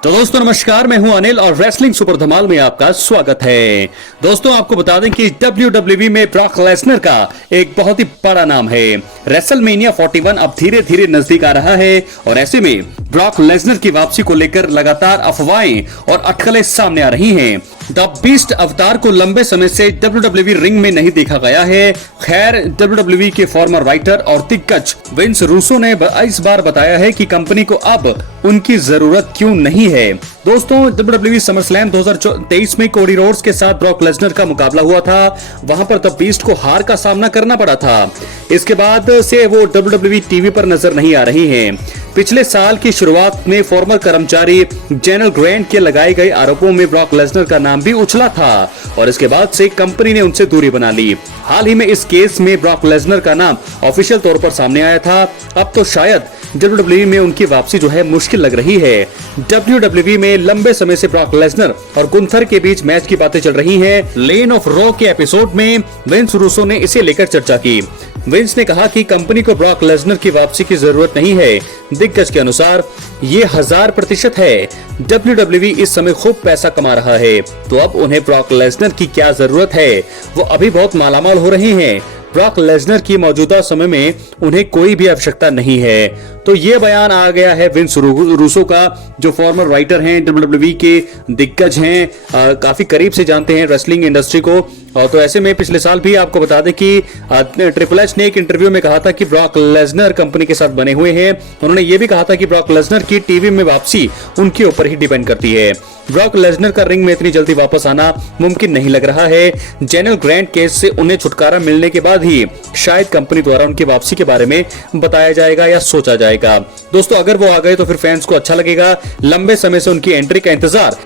तो दोस्तों नमस्कार, मैं हूं अनिल और रेसलिंग सुपर धमाल में आपका स्वागत है। दोस्तों आपको बता दें कि WWE में ब्रॉक लेसनर का एक बहुत ही बड़ा नाम है। रेसलमेनिया 41 अब धीरे धीरे नजदीक आ रहा है और ऐसे में ब्रॉक लेसनर की वापसी को लेकर लगातार अफवाहें और अटकलें सामने आ रही हैं। द बीस्ट अवतार को लंबे समय से WWE रिंग में नहीं देखा गया है। खैर, WWE के फॉर्मर राइटर और दिग्गज विंस रूसो ने इस बार बताया है कि कंपनी को अब उनकी जरूरत क्यों नहीं है। दोस्तों WWE समरस्लैम 2023 में कोडी रोड्स के साथ ब्रॉक लेसनर का मुकाबला हुआ था। वहां पर द बीस्ट को हार का सामना करना पड़ा था। इसके बाद से वो WWE टीवी पर नजर नहीं आ रही हैं। पिछले साल की शुरुआत में फॉर्मर कर्मचारी जेनल ग्रैंट के लगाए गए आरोपों में ब्रॉक लेसनर का नाम भी उछला था और इसके बाद से कंपनी ने उनसे दूरी बना ली। हाल ही में इस केस में ब्रॉक लेसनर का नाम ऑफिशियल तौर पर सामने आया था। अब तो शायद WWE में उनकी वापसी जो है मुश्किल लग रही है। WWE में लंबे समय से ब्रॉक लेसनर और गुंथर के बीच मैच की बातें चल रही हैं। लेन ऑफ रॉ के एपिसोड में विंस रूसो ने इसे लेकर चर्चा की। विंस ने कहा कि कंपनी को ब्रॉक लेसनर की वापसी की जरूरत नहीं है। दिग्गज के अनुसार ये 1000% है। WWE इस समय खूब पैसा कमा रहा है, तो अब उन्हें ब्रॉक लेसनर की क्या जरूरत है। वो अभी बहुत मालामाल हो रहे हैं। ब्रॉक लेसनर की मौजूदा समय में उन्हें कोई भी आवश्यकता नहीं है। तो ये बयान आ गया है विंस रूसो का, जो फॉर्मर राइटर हैं, WWE के दिग्गज हैं, काफी करीब से जानते हैं रेसलिंग इंडस्ट्री को। और तो ऐसे में पिछले साल भी आपको बता दें कि ट्रिपल एच ने एक इंटरव्यू में कहा था कि ब्रॉक लेसनर कंपनी के साथ बने हुए हैं। उन्होंने ये भी कहा था कि ब्रॉक लेसनर की टीवी में वापसी उनके ऊपर ही डिपेंड करती है। ब्रॉक लेसनर का रिंग में इतनी जल्दी वापस आना मुमकिन नहीं लग रहा है। जेनल ग्रैंट केस से उन्हें छुटकारा मिलने के बाद ही शायद कंपनी द्वारा उनकी वापसी के बारे में बताया जाएगा या सोचा जाएगा। दोस्तों अगर वो आ गए तो फिर फैंस को अच्छा लगेगा। लंबे समय से उनकी एंट्री का इंतजार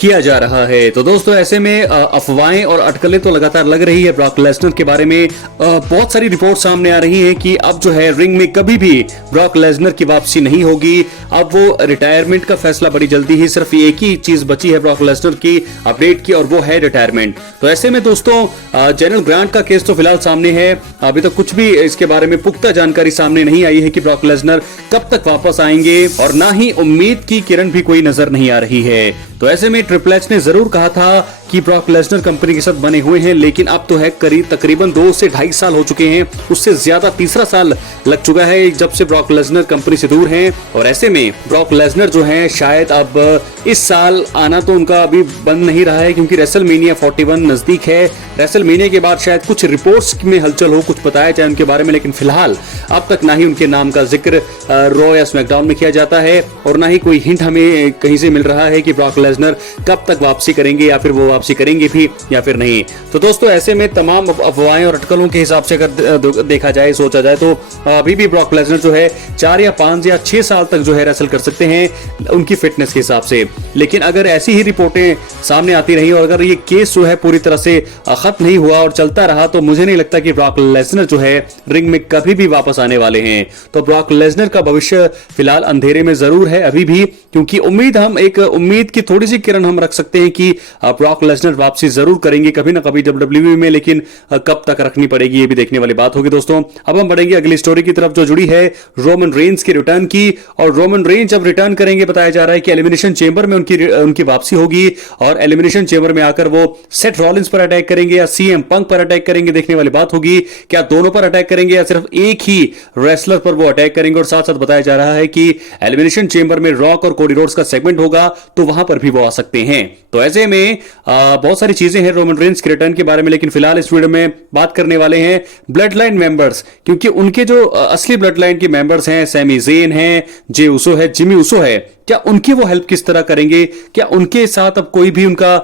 किया जा रहा है। तो दोस्तों ऐसे में अफवाहें और अटकलें तो लगातार लग रही है ब्रॉक लेसनर के बारे में। बहुत सारी रिपोर्ट सामने आ रही है कि अब जो है रिंग में कभी भी ब्रॉक लेसनर की वापसी नहीं होगी। अब वो रिटायरमेंट का फैसला बड़ी जल्दी ही, सिर्फ एक ही चीज बची है ब्रॉक लेसनर की अपडेट की, और वो है रिटायरमेंट। तो ऐसे में दोस्तों जेनल ग्रांट का केस तो फिलहाल सामने है। अभी तक कुछ भी इसके बारे में पुख्ता जानकारी सामने नहीं आई है कि ब्रॉक लेसनर कब तक वापस आएंगे, और ना ही उम्मीद की किरण भी कोई नजर नहीं आ रही है। तो ऐसे में ट्रिपल एच ने जरूर कहा था कि ब्रॉक लेसनर कंपनी के साथ बने हुए हैं, लेकिन अब तो है करीब तकरीबन 2 से 2.5 साल हो चुके हैं। उससे ज्यादा तीसरा साल लग चुका है जब से ब्रॉक लेसनर कंपनी से दूर हैं। और ऐसे में ब्रॉक लेसनर जो हैं शायद अब इस साल आना तो उनका अभी बंद नहीं रहा है, क्योंकि रेसलमेनिया 41 नजदीक है। रेसलमेनिया के बाद शायद कुछ रिपोर्ट्स में हलचल हो, कुछ बताया जाए उनके बारे में, लेकिन फिलहाल अब तक ना ही उनके नाम का जिक्र रॉ या स्मैकडाउन में किया जाता है, और ना ही कोई हिंट हमें कहीं से मिल रहा है कि ब्रॉक लेसनर कब तक वापसी करेंगे, या फिर वो वापसी करेंगे भी या फिर नहीं। तो दोस्तों ऐसे में तमाम अफवाहें और अटकलों के हिसाब से अगर देखा जाए, सोचा जाए, तो अभी भी ब्रॉक लेसनर जो है 4 या 5 या 6 साल तक जो है रेसल कर सकते हैं उनकी फिटनेस के हिसाब से। लेकिन अगर ऐसी ही रिपोर्टें सामने आती रही और अगर ये केस जो है पूरी तरह से खत्म नहीं हुआ और चलता रहा, तो मुझे नहीं लगता कि ब्रॉक लेसनर जो है रिंग में कभी भी वापस आने वाले हैं। तो ब्रॉक लेसनर का भविष्य फिलहाल अंधेरे में जरूर है अभी भी, क्योंकि उम्मीद की थोड़ी सी किरण हम रख सकते हैं कि ब्रॉक लेसनर वापसी जरूर करेंगे कभी ना कभी WWE में, लेकिन कब तक रखनी पड़ेगी ये भी देखने वाली बात होगी। दोस्तों अब हम बढ़ेंगे अगली स्टोरी की तरफ, जो जुड़ी है रोमन रेंज के रिटर्न की। और रोमन रेंज जब रिटर्न करेंगे, बताया जा रहा है कि एलिमिनेशन चेंबर में उनकी वापसी होगी, और एलिमिनेशन चेंबर में आकर वो सेथ रॉलिंस पर अटैक करेंगे या CM पंक पर अटैक करेंगे, देखने वाली बात होगी। क्या दोनों पर अटैक करेंगे या सिर्फ एक ही रेसलर पर वो अटैक करेंगे। और साथ साथ बताया जा रहा है कि एलिमिनेशन चेंबर में रॉक और कोडी रोड्स का सेगमेंट होगा, तो वहां पर भी वो आ सकते हैं। तो ऐसे में बहुत सारी चीजें हैं रोमन रेंज के रिटर्न के बारे में, लेकिन फिलहाल इस वीडियो में बात करने वाले हैं ब्लड लाइन मेंबर्स, क्योंकि उनके जो असली ब्लड लाइन के मेंबर्स हैं, सैमी ज़ेन है, जे उसो है, जिमी उसो है, क्या उनकी वो हेल्प किस तरह करेंगे, क्या उनके साथ अब कोई भी उनका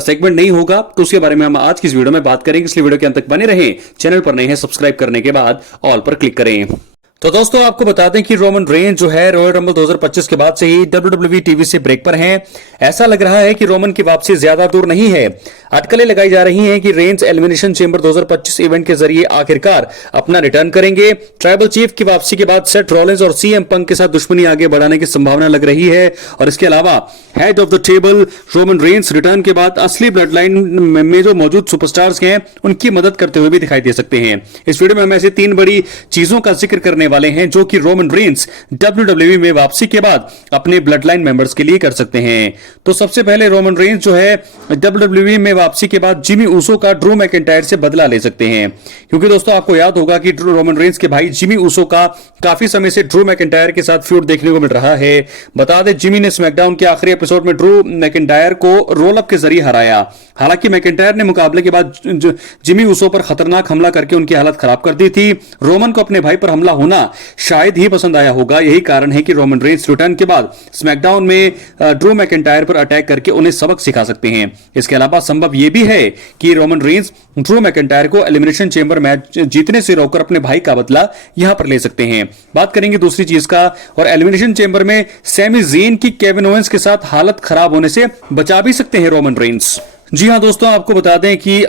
सेगमेंट नहीं होगा, तो उसके बारे में हम आज की इस वीडियो में बात करेंगे। इसलिए वीडियो के अंत तक बने रहें। चैनल पर नए हैं, सब्सक्राइब करने के बाद ऑल पर क्लिक करें। तो दोस्तों आपको बता दें कि रोमन रेंज जो है रॉयल रंबल 2025 के बाद से ही WWE टीवी से ब्रेक पर हैं। ऐसा लग रहा है कि रोमन की वापसी ज्यादा दूर नहीं है। अटकलें लगाई जा रही हैं कि रेंज एलिमिनेशन चेंबर 2025 इवेंट के जरिए आखिरकार अपना रिटर्न करेंगे। ट्राइबल चीफ की वापसी के बाद सेथ रॉलिंस और CM पंक के साथ दुश्मनी आगे बढ़ाने की संभावना लग रही है। और इसके अलावा head of the table Roman Reigns return के बाद असली ब्लड लाइन में जो मौजूद सुपरस्टार्स हैं उनकी मदद करते हुए भी दिखाई दे सकते हैं। इस वीडियो में हम ऐसे 3 बड़ी चीजों का जिक्र करने वाले हैं जो कि रोमन रेंस WWE में वापसी के बाद अपने ब्लड लाइन मेंबर्स के लिए कर सकते हैं। तो सबसे पहले रोमन रेंस जो है WWE में वापसी के बाद जिमी ऊसो का ड्रू मैकिंटायर से बदला ले सकते हैं, क्योंकि दोस्तों आपको याद होगा कि रोमन रेंस के भाई जिमी ऊसो का काफी समय से ड्रू मैकिंटायर के साथ फ्यूड देखने को मिल रहा है। बता दें जिमी ने स्मैकडाउन के आखिरी एपिसोड में ड्रू मैकिंटायर को रोल अप के जरिए हराया। हालांकि मैकिंटायर ने मुकाबले के बाद जिमी ऊसो पर खतरनाक हमला करके उनकी हालत खराब कर दी थी। रोमन को अपने भाई पर हमला होना शायद ही पसंद आया होगा। यही कारण है कि रोमन रेंस रिटर्न के बाद स्मैकडाउन में ड्रू मैकिंटायर पर अटैक करके उन्हें सबक सिखा सकते हैं। इसके अलावा संभव यह भी है कि रोमन रेंस ड्रू मैकिंटायर को एलिमिनेशन चेंबर मैच जीतने से रोककर अपने भाई का बदला यहां पर ले सकते हैं। बात करेंगे दूसरी चीज का, और एलिमिनेशन चेंबर में सैमी ज़ेन की केविन ओवेंस के साथ हालत खराब होने से बचा भी सकते हैं रोमन रेंस। जी हां दोस्तों, आपको बता दें कि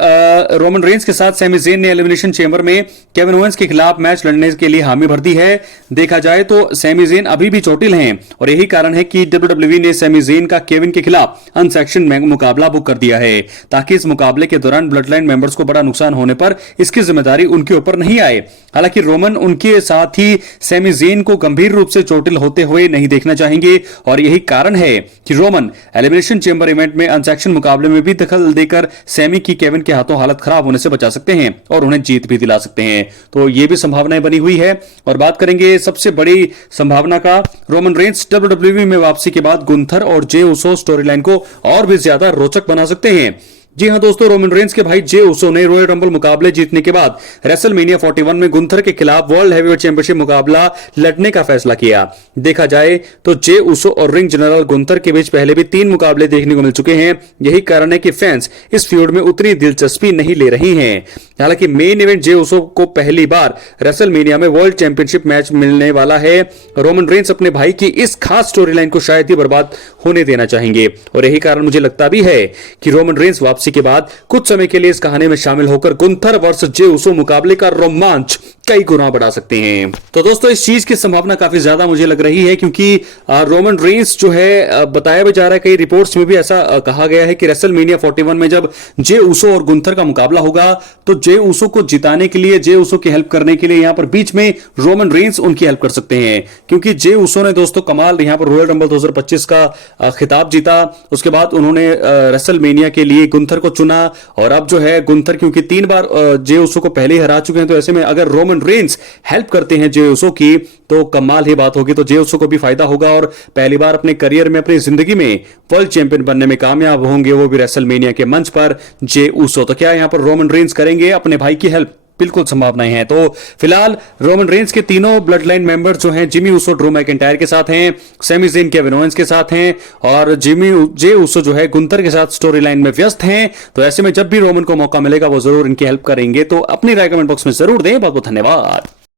रोमन रेंस के साथ सैमी ज़ेन ने एलिमिनेशन चेंबर में केविन ओवेंस के खिलाफ मैच लड़ने के लिए हामी भर दी है। देखा जाए तो सैमी ज़ेन अभी भी चोटिल हैं और यही कारण है कि WWE ने सैमी ज़ेन का केविन के खिलाफ अनसेक्शन मुकाबला बुक कर दिया है, ताकि इस मुकाबले के दौरान ब्लड लाइन मेंबर्स को बड़ा नुकसान होने पर इसकी जिम्मेदारी उनके ऊपर नहीं आए। हालांकि रोमन उनके साथ ही सैमी ज़ेन को गंभीर रूप से चोटिल होते हुए नहीं देखना चाहेंगे, और यही कारण है कि रोमन एलिमिनेशन चेंबर इवेंट में अनसेक्शन मुकाबले में भी दखल देकर सैमी की केविन के हाथों हालत खराब होने से बचा सकते हैं और उन्हें जीत भी दिला सकते हैं। तो यह भी संभावनाएं बनी हुई है। और बात करेंगे सबसे बड़ी संभावना का, रोमन रेंस WWE में वापसी के बाद गुंथर और जे उसो स्टोरीलाइन को और भी ज्यादा रोचक बना सकते हैं। जी हां दोस्तों, रोमन रेंस के भाई जे उसो ने रॉयल रंबल मुकाबले जीतने के बाद रेसलमेनिया 41 में गुंथर के खिलाफ वर्ल्ड हेवीवेट चैंपियनशिप मुकाबला लड़ने का फैसला किया। देखा जाए तो जे उसो और रिंग जनरल गुंथर के बीच पहले भी 3 मुकाबले देखने को मिल चुके हैं। यही कारण है कि फैंस इस फ्यूड में उतनी दिलचस्पी नहीं ले रही हैं। हालांकि मेन इवेंट जे उसो को पहली बार रेसलमेनिया में वर्ल्ड चैंपियनशिप मैच मिलने वाला है। रोमन रेंस अपने भाई की इस खास स्टोरी लाइन को शायद ही बर्बाद होने देना चाहेंगे, और यही कारण मुझे लगता भी है कि रोमन रेंस वापसी के बाद कुछ समय के लिए इस कहानी में शामिल होकर गुंथर वर्सेस जे उसो मुकाबले का रोमांच कई गुना बढ़ा सकते हैं। तो दोस्तों इस चीज की संभावना काफी ज्यादा मुझे लग रही है, क्योंकि रोमन रेंस जो है बताया भी जा रहा है, कई रिपोर्ट्स में भी ऐसा कहा गया है कि रेसलमेनिया 41 में जब जे उसो और गुंथर का मुकाबला होगा तो जे उसो को जिताने के लिए, जे उसो की हेल्प करने के लिए यहां पर बीच में रोमन रेंस उनकी हेल्प कर सकते हैं। क्योंकि जे उसो ने दोस्तों कमाल यहां पर रॉयल रंबल 2025 का खिताब जीता। उसके बाद उन्होंने रेसलमेनिया के लिए गुंथर को चुना, और अब जो है गुंथर क्योंकि 3 बार जे उसो को पहले ही हरा चुके हैं, तो ऐसे में अगर रोमन रेंस हेल्प करते हैं जे उसो की तो कमाल ही बात होगी। तो जे उसो को भी फायदा होगा और पहली बार अपने करियर में, अपनी जिंदगी में वर्ल्ड चैंपियन बनने में कामयाब होंगे, वो भी रेसलमेनिया के मंच पर जे उसो। तो क्या यहां पर रोमन रेंस करेंगे अपने भाई की हेल्प? बिल्कुल संभावनाएं हैं। तो फिलहाल रोमन रेंस के तीनों ब्लड लाइन मेंबर जो हैं, जिमी उसो ड्रू मैकिंटायर के साथ हैं, सैमी ज़ेन केविन ओवेंस के साथ हैं, और जे उसो जो है गुंथर के साथ स्टोरी लाइन में व्यस्त हैं। तो ऐसे में जब भी रोमन को मौका मिलेगा वो जरूर इनकी हेल्प करेंगे। तो अपनी राय कमेंट बॉक्स में जरूर दें। बहुत बहुत धन्यवाद।